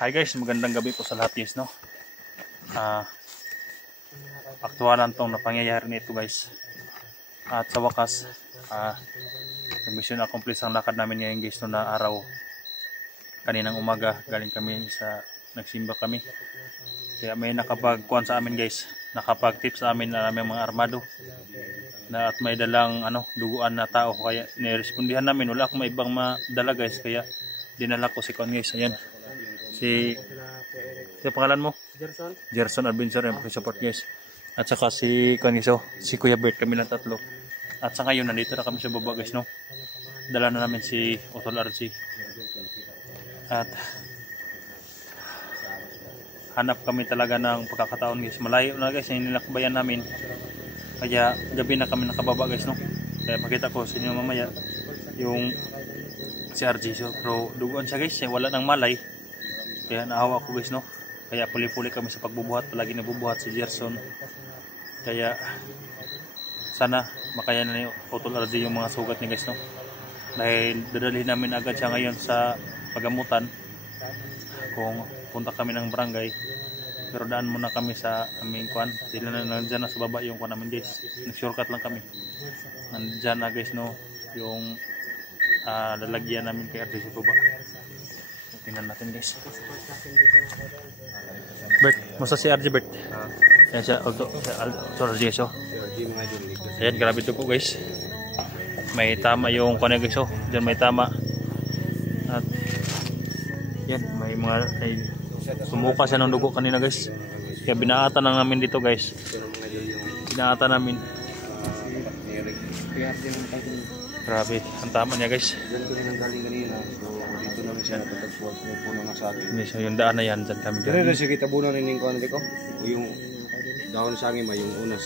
Hi guys, magandang gabi po sa lahat guys, no. Aktualan tong napangyayari nito guys. At sa wakas, mission accomplished ang lakad namin ngayon guys, no, na araw. Kaninang umaga, galing kami sa nagsimba kami. Kaya may nakapagkuhan sa amin guys, nakapag-tip sa amin na aming mga armado. At may dalang duguan na tao, kaya nirespondihan namin. Wala akong may ibang madala guys, kaya dinala ko si Kuan guys. Ayan. Si pangalan mo? Gerson Adventure, yung support guys. At saka si Kuan guys, si Kuya Bert, kami lang tatlo. At sa ngayon nandito na kami sa baba guys, no. Dala na namin si Utol RG. At hanap kami talaga ng pagkakataon guys. Malayo na guys yung nilakbayan namin. Kaya gabi na kami nakababa guys, no. Kaya makita ko sa inyo mamaya yung si RG. So, pero duguan siya guys, wala nang malay. Kaya naawa ko guys, no. Kaya puli-puli kami sa pagbubuhat. Palagi nabubuhat si Gerson. Kaya sana makaya na yung Utol RG yung mga sugat niya guys, no. Dahil dadalhin namin agad siya ngayon sa pagamutan. Kung punta kami ng barangay, pero daan muna kami sa aming kuan. Sila na nandyan na sa baba yung kuan namin guys. Nag-shortcut lang kami. Nandyan na guys, no, yung lalagyan namin kay RG sa baba. Tingnan natin guys. Bert, musta si RG Bert? Ayan siya, RG guys, oh. Ayan, grabe ito po guys. May tama yung kuan guys, oh. Diyan may tama. At yan, may mga sumuka siya ng dugo kanina guys. Kaya binaatan lang namin dito guys. Binaatan namin. Grabe, ang tama niya guys. Diyan kami nang galing kanina. So dito namin siya napatagpuan. May puno na sa atin. So yung daan na yan, dyan kami Pero na siya kita bunan rin ko ano ko. O yung dahon sa angin ba, yung unas.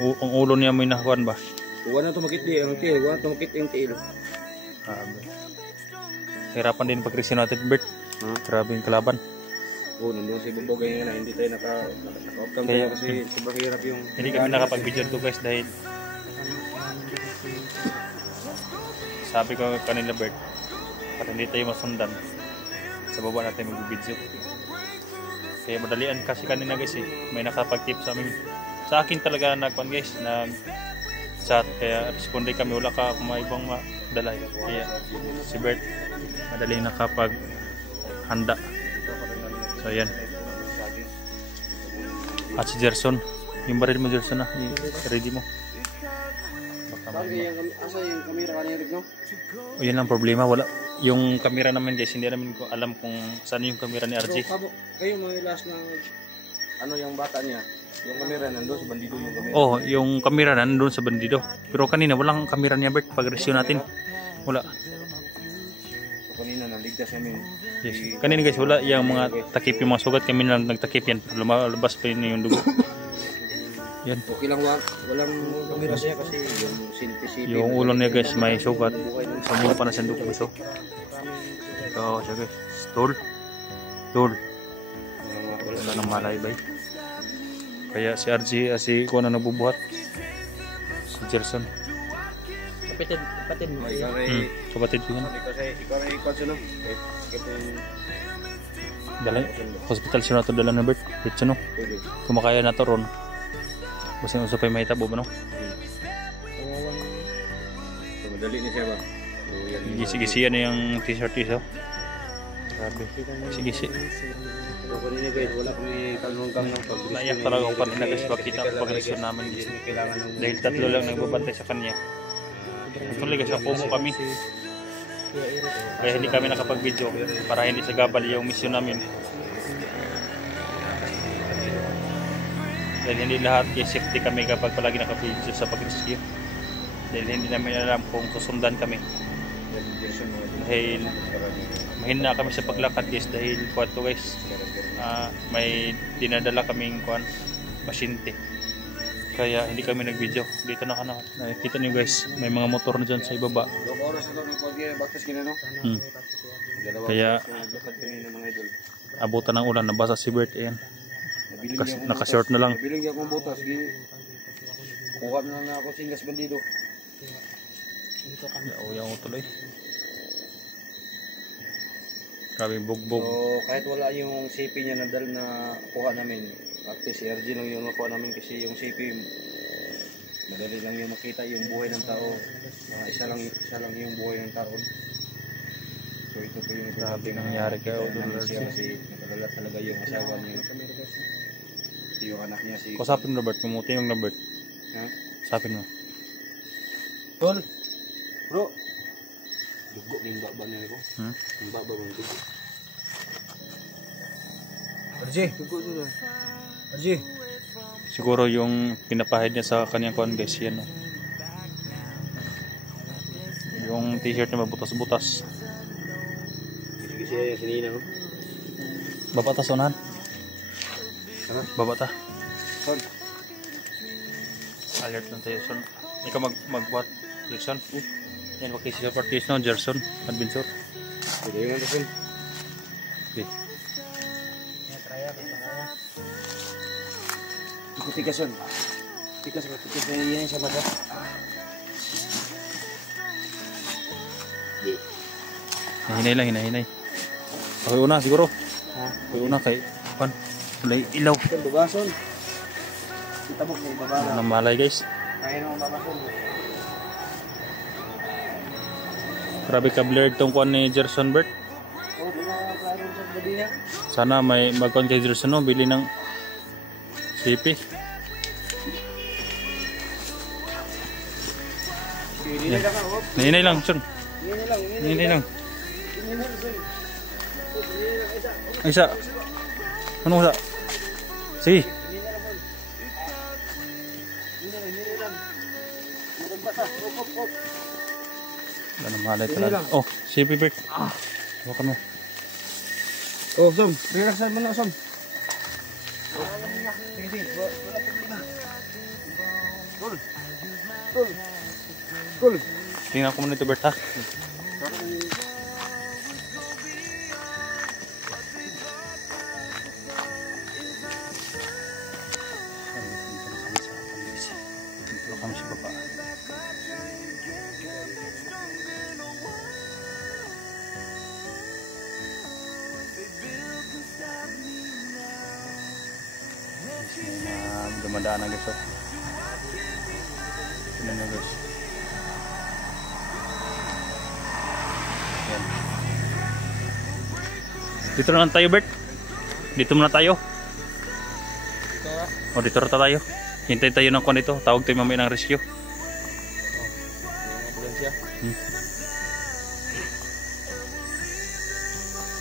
Ang ulo niya may nakuan ba? Huwag na tumakit di ang tail. Huwag na tumakit yung tail. Hirapan din pag-rescue natin Bert. Grabe yung kalaban. Oo, nandun si Bubogay nga na hindi tayo naka-outcome tayo kasi sobrang hirap yung... Hindi kami nakapag-video to guys dahil sabi ko kanila Bert, para hindi tayo masundan, sa baba natin mag-video. Kaya madalian kasi kanina guys may nakapag-tip sa amin. Sa akin talaga nagkuhan guys, nag-chat, kaya responde kami, wala ka kung may ibang madala. Kaya si Bert madaling nakapag-handa. So yan. At si Gerson, yung baril mo Gerson na, ready mo. Asa yung camera kanina rin, no? O yun lang problema, wala. Yung camera naman guys, hindi namin ko alam kung saan yung camera ni RG. So, kayo mga last ng yung bata niya, yung camera nandun sa bandido yung camera. Oh, yung camera nandun sa bandido. Pero kanina walang camera niya Bert, pag-rescue natin. Wala. So kanina naligtas kami. Yes. Kanina guys, wala yung mga takip, yung mga sugat, kami lang nagtakip yan. Lumabas pa yun yung dugo. Yan. Okay lang, walang kamera siya kasi yung silpi-silpi. Yung ulo niya guys may sugat. Sambong pa na siya dugo guys. So siya guys, Tol. Wala nang malaybay. Kaya si RG, si Kuan na nabubuhat. Si Gerson. Kapatid mo. Kapatid ko yan. Ikaw na ikot siya, no? Dala, hospital siya na ito dala na Bert. Bert siya, no? Kumakaya na ito ron. Kasi uso pa yung may tabo ba, no? So madali niya siya ba? Gisi-gisiyan na yung t-shirt isa. Grabe. Gisi-gisi. So kanina guys, wala kami kalungkang ng pag-rescue. Naiyak talaga ako kanina kasi makita ang pag-rescue namin. Dahil tatlo lang nagbabantay sa kanya. Actually guys, pumo kami. Kaya hindi kami nakapag-video para hindi sa gabal yung mission namin. Dahil hindi lahat kay safety kami kapag palagi nakapag-video sa pag-rescue. Dahil hindi namin alam kung susundan kami. Dahil mahina kami sa paglakad guys dahil kuwan to guys. May dinadala kaming kuwan, pasyente. Kaya hindi kami nag-video. Dito nakikita niyo guys, may mga motor na dyan sa ibaba. Kaya abutan ng ulan, nabasa si Bert. Ayan. Naka-short na lang. Bilang akong butas, kuha na ako singgas bandido. Yaw tuloy. Grabe bugbog. So kahit wala yung CP niya na kuha namin, at least si RG lang yung nakuha namin kasi yung CP madali lang yung makita yung buhay ng tao. Isa lang yung buhay ng tao. So ito po yung Grabe nangyari kay Idol siya RG. kasi nakalala talaga yung asawa niya. Yung anak niya si Kusapin mo Robert, kumuti yung Robert. Ha? Kusapin mo. Tol. Bro. Dugo yung baba niya ko. Yung baba bang dugo. RG. Dugo dito. RG. Siguro yung pinapahid niya sa kanyang kuan guys, yan oh. Yung t-shirt niya mabutas-butas. Kasi sinina no. Baba ta sonan. Ano? Baba ta. Son. Alert lang tayo son. Ikaw magbuhat Gerson. Yan wakil si Partis no Gerson Adventure. Pwede yung ano son. Okay. Tikas son. Tikas yan siya baba. Hinahinay. Okay una siguro. Ha? Okay una kay pan. Wala ilaw. Son bugason. Kita mo kay baba. Nang malay guys. Kaya nang baba son. Grabe ka blurred tong kuan ni Gerson Bert. Oh, di na klaro sa gabi niya. Sana may magkuan kay Gerson no, bili ng CP. Hindi na ka, oh. Hinay lang son. Hindi lang. Isa. Ano sa? Si. Ano malay talaga. Oh, CP Bert. Hawakan mo. Oh, Som. Relaxan mo na, Som. Sige. Wala problema. Cool. Tingnan ko muna ito Bert ha. Dito kami sa baba. Dumadaan na guys. Tingnan nyo guys. Yan. Dito na lang tayo Bert. Dito muna tayo. O dito na tayo. Hintay tayo ng kwan ito. Tawag tayo mamaya ng rescue. Ambulansya.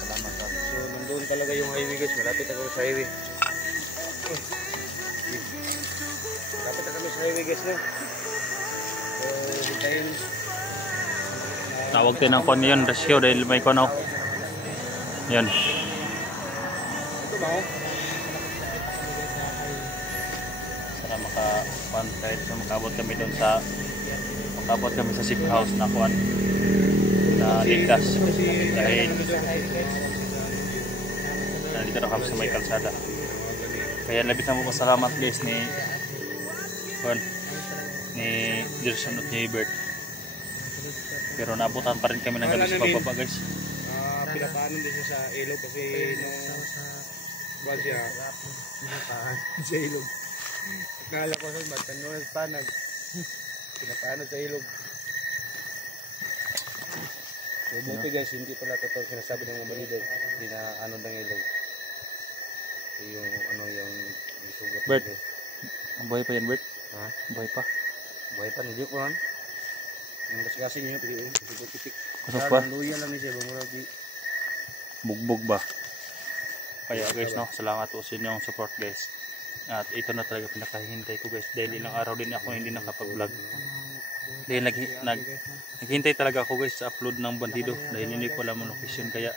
Salamat ka. So, nandun talaga yung highway guys. Malapit ako sa highway. Malapit na kami sa highway guys na. So, hintayin. Tawag tayo ng kwan yun. Rescue dahil may kwan ako. Yan. Ito ba oh? Sana makakuan kahit na makabot kami doon sa safe house na kuan na ligtas dahil nandito na kami sa may kalsada. Kaya labis na po pasalamat guys ni Gerson at ni Bert. Pero naabutan pa rin kami ng gabi sa pagbaba guys. Pinapaanon din siya sa ilog kasi nung buwan siya sa ilog. Akala ko sa Batanuan Panag. Pinapaanon sa ilog. So, buti guys, hindi pala totoo sinasabi ng mga balido. Hindi na ano ng ilog. Yung yung sugat. Bert, ang buhay pa yan Bert? Ha? Buhay pa? Buhay pa, hindi ko lang. Yung kasi niya, pitik. Kusog pa? Luya lang niya, bangurag di. Bugbog ba? Kaya guys no, salamat po sa inyong support guys. At ito na talaga pinakahihintay ko guys. Dahil ilang araw din ako hindi nakapag-vlog. Dahil naghihintay talaga ako guys sa upload ng Bandido. Dahil hindi ko alam ang location. Kaya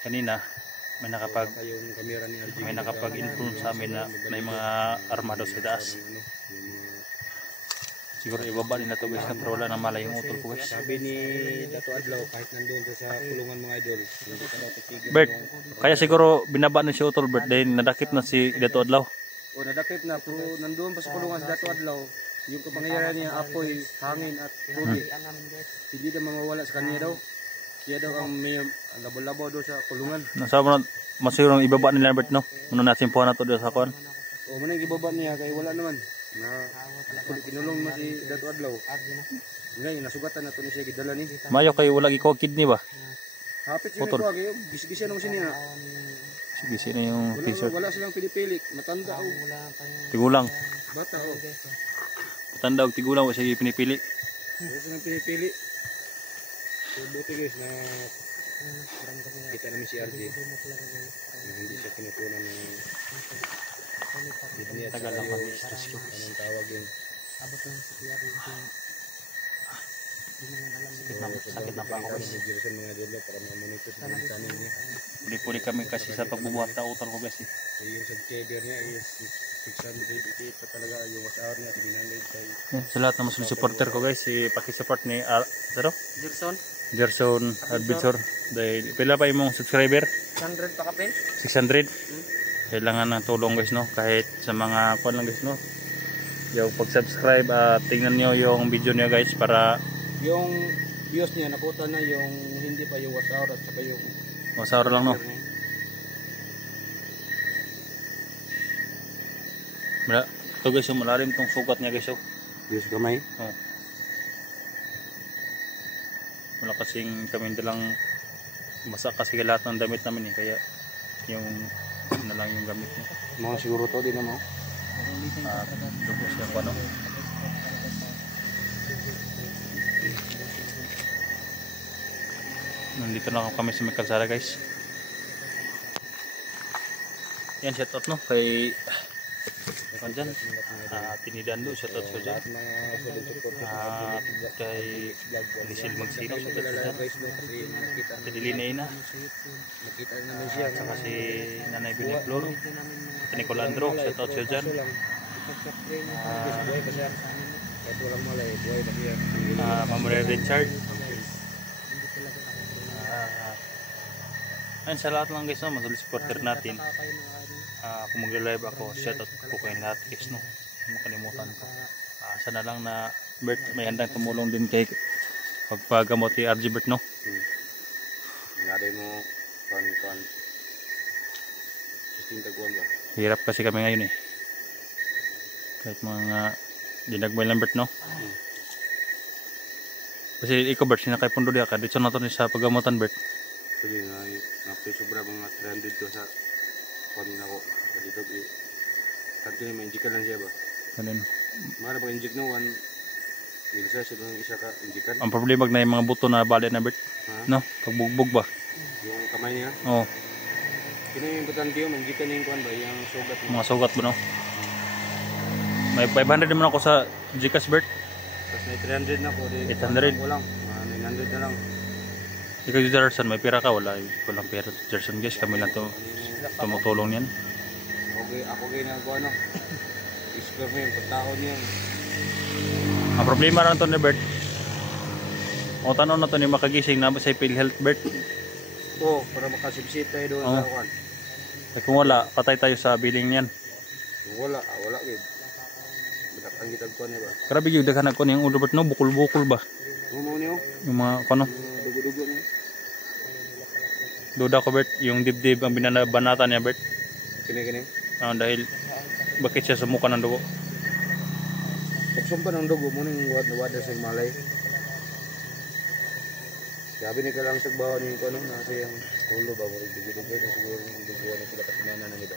kanina may nakapag-inform sa amin na may mga armado sa taas. Siguro ibaba nila to guys pero wala na malay yung utol ko guys. Sabi ni Dato Adlaw kahit nandun to sa kulungan mga idol, hindi ka daw titigil. Bert, kaya siguro binaba na si utol Bert dahil nadakip na si Dato Adlaw. O nadakip na pero nandun pa sa kulungan si Dato Adlaw, yung kapangyarihan niya apoy, hangin at tubig. Hindi na mawawala sa kanya daw. Siya daw ang may labo-labo daw sa kulungan. Nasa mo masirong ibaba nila Bert no. Muna natin po na to sa kuan. O man ang ibaba niya kay wala naman. Na kinulong mo si Dato Adlaw. Ngayon nasugatan na to ni siya gidala ni. Mayo kay wala gi kidney ba? Hapit yun ko kay gis-gis nung siniya. Sige sino yung t-shirt. Wala silang pinipilik, matanda o Tigulang. bata o. Matanda og tigulang wa siya pinipili. Wala silang pinipili. So buti guys na kita namin si RJ. Na hindi siya kinukunan ng hindi Tagal lang kami anong tawag yun. Sakit na pa ako guys. Sa mga dilo para ma-monitor sa mga tanin niya. Puli-puli kami kasi sa pagbubuhat na utang ko guys. Yung subscriber niya is 600 pa talaga yung watch hour niya 700 Yan, sa lahat ng mga supporter ko guys, paki-support ni Gerson Gerson Adventure. Dahil pila pa imong subscriber? 100 pa kapin? 600. Kailangan ng tulong guys no, kahit sa mga kuan lang guys no. Yung pag-subscribe, tingnan nyo yung video niya guys para Yung views niya nakuta na yung hindi pa yung watch hour at saka yung masara lang no. Ito guys yung malalim tong sugat niya guys. views kamay. Wala kasing kami dalang basa kasi lahat ng damit namin kaya yung na lang yung gamit niya. Mga siguro to din mo. Dugo siya pa no. Nandito na kami sa may kalsada guys. Yan shout out no kay Kanjan. Tinidan do shout out sa dyan. Kay Lisil Magsino shout out sa dyan. Dilinain na. Nakita naman siya. Saka si Nanay Billy Flor. Nicole Andro shout out sa dyan. Kahit walang malay, buhay pa siya. Mamore Richard. Ayun sa lahat lang guys no, mga supporter natin. Kung mag-live ako, shoutout ko kayo lahat guys no. Makalimutan ko. Sana lang na Bert may handang tumulong din kay pagpagamot kay RJ Bert no. Nangyari mo kon tagwan ba? Hirap kasi kami ngayon kahit mga dinagmay lang Bert no. Kasi ikaw Bert, sinakay pundo diya ka dito na to sa pagamutan Bert. Pwede nga, sobra mga 300 to sa pamin ako. Dito, kanto na ma-injikan lang siya ba? Ganun. Mara pag injik no, nilisa siya ng isa ka injikan. Ang problema na yung mga buto na bali na Bert. No? Pagbugbog ba? Yung kamay niya? Oo. Kino yung butante yun, manjikan na yung kuhan ba? Yung sugat mo. Mga sugat ba no? May 500 naman ako sa Gcash Bert. Tapos may 300 na po. 800. Kulang, 900 na lang. Ikaw si Jerson, may pera ka? Walang pera si Jerson guys, kami lang to tumutulong yan. Okay, ako ginagawa no. Explore mo yung pagtaon niya. Ang problema lang to ni Bert. O tanong na to ni makagising na sa PhilHealth Bert. Oo, para makasubside tayo doon sa kuhan. Kung wala, patay tayo sa billing niyan. Wala gid. Badak ang gitag kuhan ba? Grabe yung daghan ko yung ulo Bert no, bukol-bukol ba? Mo niyo? Yung mga ano? Dugo-dugo niyo. Duda ko Bert, yung dibdib ang binabanatan niya Bert. Kini. Dahil bakit siya sumuka ng dugo? Pagsumpa ng dugo mo ning wada sa malay. Sabi ni ka lang sa bawa ni ko na sa yung ulo ba mo dugo-dugo na siguro yung dugo na sila kasinana na nito.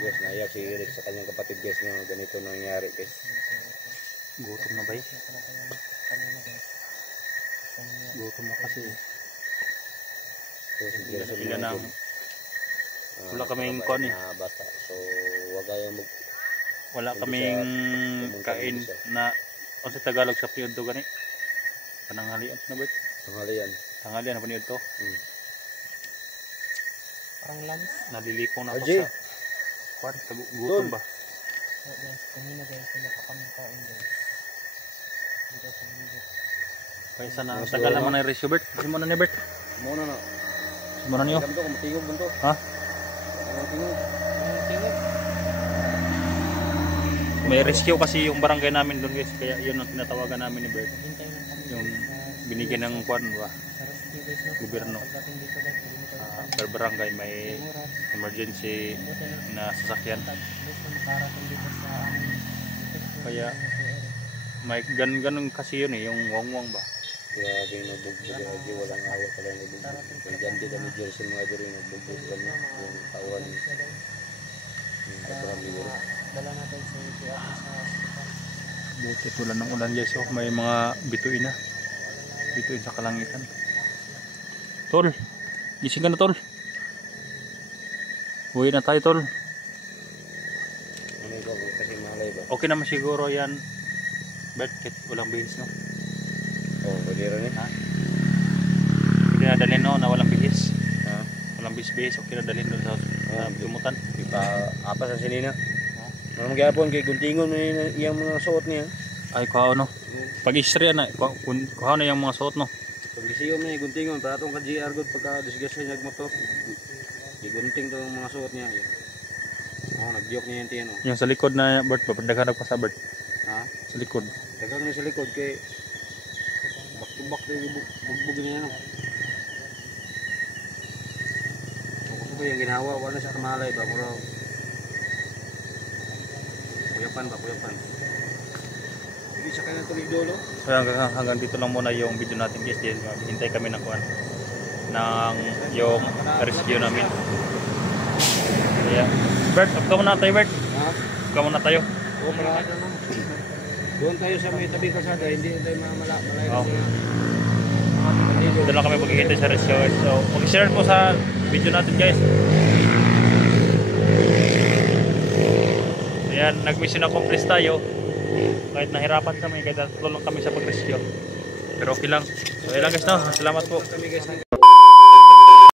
Guys, naiyak si Eric sa kanyang kapatid guys na ganito nangyari guys. Gutom na ba Gutom na kasi. So, Sila nang wala kaming kuan bata. So, wag kayong wala kaming kain na o sa Tagalog sa piyod to gani. Pananghalian na Bert. Tanghalian na paniod to. Parang lunch. Nalilipong na ako RJ. sa kuan, gutom ba? Kanina guys, kami kain guys. Kaya sana tagal naman na rescue Bert. Kasi muna ni Bert. Muna na. Muna niyo. Ganto ko matingog bunto. Ha? Tingog. May rescue kasi yung barangay namin doon guys. Kaya yun ang tinatawagan namin ni Bert. Yung binigyan ng kwan ba gobyerno per barangay may emergency na sasakyan, kaya may ganun kasi yun yung wangwang ba. Grabe yung nagbugbog, walang awa pala yung nagbugbog. Kaya dyan din kami Jersey mga dito yung nagbugbog kami, yung tawan, yung katurang libro. Buti tulad ng ulan guys, oh, may mga bituin sa kalangitan. Tol, gising ka na tol. Uwi na tayo tol. Ano ikaw kasi malay ba? Okay naman siguro yan Bert, walang bihis no. Oo, pwede rin eh. Ha? Pwede na dalhin no, na walang bihis. Ha? Walang bihis, okay na dalhin doon sa tumutan. Ipa, apa sa sinina? Ano magyapon kay guntingon mo yung mga suot niya. Ay, kuha no. Pag-istorya na, kuha na yung mga suot no. Pag-isiyo mo yung guntingon, para itong ka-GR good pagka-disgasya niya motor. Igunting to yung mga suot niya. Oo, nag-joke niya yung tiyan. Yung sa likod na Bert, papadaghanap pa sa Bert. Ha? Sa likod. Tagang niya sa likod kay back to yung bugbog niya no. Kung ba yung ginawa, wala siya kamalay ba? Mura kuyapan. Hindi siya kaya tuloy dolo. So hanggang dito lang muna yung video natin guys. Hintay kami ng kuan ng yung rescue namin. Yeah. Bert, upka muna tayo Bert. Ha? Upka muna tayo. Oo, malaki naman. Doon tayo sa may tabi kasada, hindi tayo malay Oh. niya. Dito lang kami maghihintay sa rescue. So mag-share po sa video natin guys. Ayan, nag-mission accomplish tayo. Kahit nahirapan kami, kahit tatlo lang kami sa pag-rescue. Pero okay lang. So, ilang guys no. Salamat po. Kami guys